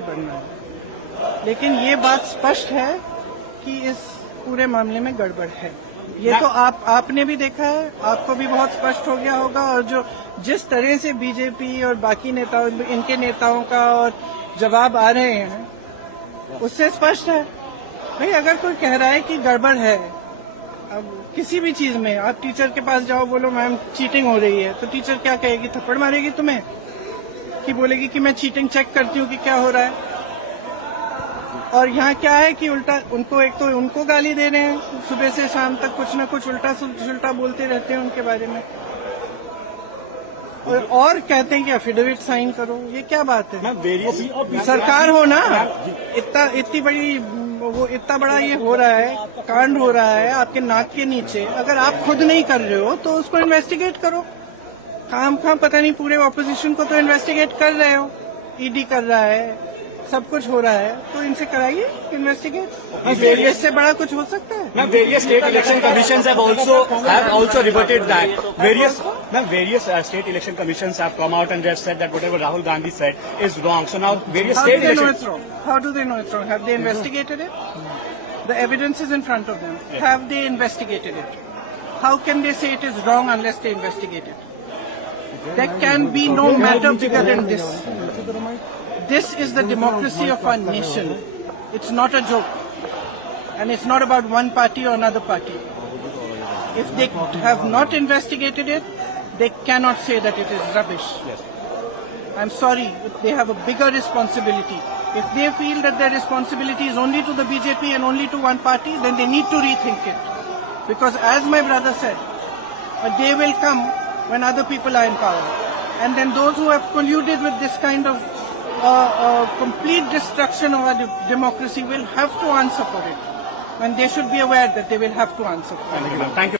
बनना है। लेकिन ये बात स्पष्ट है कि इस पूरे मामले में गड़बड़ है। ये तो आपने भी देखा है, आपको भी बहुत स्पष्ट हो गया होगा। और जो जिस तरह से बीजेपी और बाकी नेताओं, इनके नेताओं का और जवाब आ रहे हैं, उससे स्पष्ट है। भाई अगर कोई कह रहा है कि गड़बड़ है, अब किसी भी चीज में आप टीचर के पास जाओ, बोलो मैम चीटिंग हो रही है, तो टीचर क्या कहेगी? थप्पड़ मारेगी तुम्हें कि बोलेगी कि मैं चीटिंग चेक करती हूँ कि क्या हो रहा है। और यहाँ क्या है कि उल्टा उनको, एक तो उनको गाली दे रहे हैं, सुबह से शाम तक कुछ न कुछ उल्टा सुल्टा बोलते रहते हैं उनके बारे में, और कहते हैं कि एफिडेविट साइन करो। ये क्या बात है? सरकार हो ना, इतनी बड़ी, वो इतना बड़ा ये हो रहा है, कांड हो रहा है आपके नाक के नीचे। अगर आप खुद नहीं कर रहे हो तो उसको इन्वेस्टिगेट करो। काम पता नहीं, पूरे ऑपोजिशन को तो इन्वेस्टिगेट कर रहे हो, ईडी कर रहा है, सब कुछ हो रहा है, तो इनसे कराइए इन्वेस्टिगेट। इससे बड़ा कुछ हो सकता है? Now, various state election commissions have also reverted that. Various state election commissions have come out and they have said that whatever Rahul Gandhi said is wrong. So now various state elections. How do they know it's wrong? How do they know it's wrong? Have they investigated it? The evidence is in front of them. Have they investigated it? How can they say it is wrong unless they investigate it? There can be no matter bigger than this. This is the democracy of our nation. It's not a joke. And it's not about one party or another party. If they have not investigated it, they cannot say that it is rubbish. I'm sorry, they have a bigger responsibility. If they feel that their responsibility is only to the BJP and only to one party, then they need to rethink it. Because as my brother said, a day will come when other people are in power. And then those who have colluded with this kind of complete destruction of our democracy will have to answer for it. And they should be aware that they will have to answer for it. Thank you.